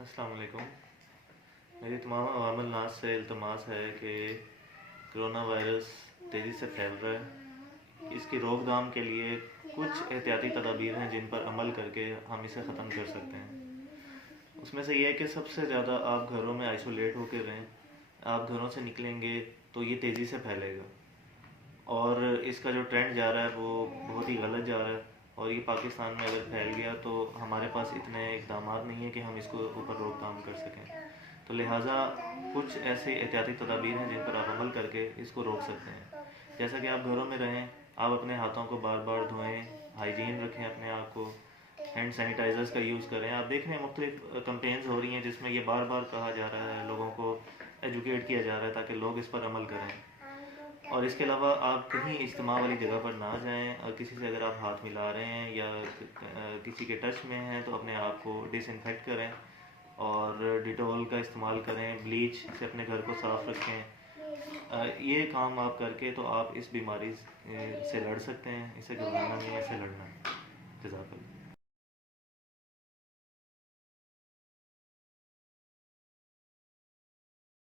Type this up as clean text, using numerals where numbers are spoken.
السلام علیکم۔ میری تمام عوام الناس سے التماس ہے کہ کرونا وائرس تیزی سے پھیل رہا ہے، اس کی روک تھام کے لیے کچھ احتیاطی تدابیر ہیں جن پر عمل کر کے ہم اسے ختم کر سکتے ہیں۔ اس میں سے یہ ہے کہ سب سے زیادہ آپ گھروں میں آئسولیٹ ہو کے رہیں۔ آپ گھروں سے نکلیں گے تو یہ تیزی سے پھیلے گا، اور اس کا جو ٹرینڈ جا رہا ہے وہ بہت ہی غلط جا رہا ہے، اور یہ پاکستان میں اگر پھیل گیا تو ہمارے پاس اتنے اقدامات نہیں ہیں کہ ہم اس کو اوپر روک تھام کر سکیں۔ تو لہٰذا کچھ ایسے احتیاطی تدابیر ہیں جن پر آپ عمل کر کے اس کو روک سکتے ہیں، جیسا کہ آپ گھروں میں رہیں، آپ اپنے ہاتھوں کو بار بار دھوئیں، ہائیجین رکھیں اپنے آپ کو، ہینڈ سینیٹائزرز کا یوز کریں۔ آپ دیکھ رہے ہیں مختلف کمپینز ہو رہی ہیں جس میں یہ بار بار کہا جا رہا ہے، لوگوں کو ایجوکیٹ کیا جا رہا ہے تاکہ لوگ اس پر عمل کریں۔ اور اس کے علاوہ آپ کہیں اجتماع والی جگہ پر نہ جائیں، اور کسی سے اگر آپ ہاتھ ملا رہے ہیں یا کسی کے ٹچ میں ہیں تو اپنے آپ کو ڈس انفیکٹ کریں، اور ڈیٹول کا استعمال کریں، بلیچ سے اپنے گھر کو صاف رکھیں۔ یہ کام آپ کر کے تو آپ اس بیماری سے لڑ سکتے ہیں، اسے گھبرانا نہیں ہے، اسے لڑنا ہے۔ جزاک اللہ۔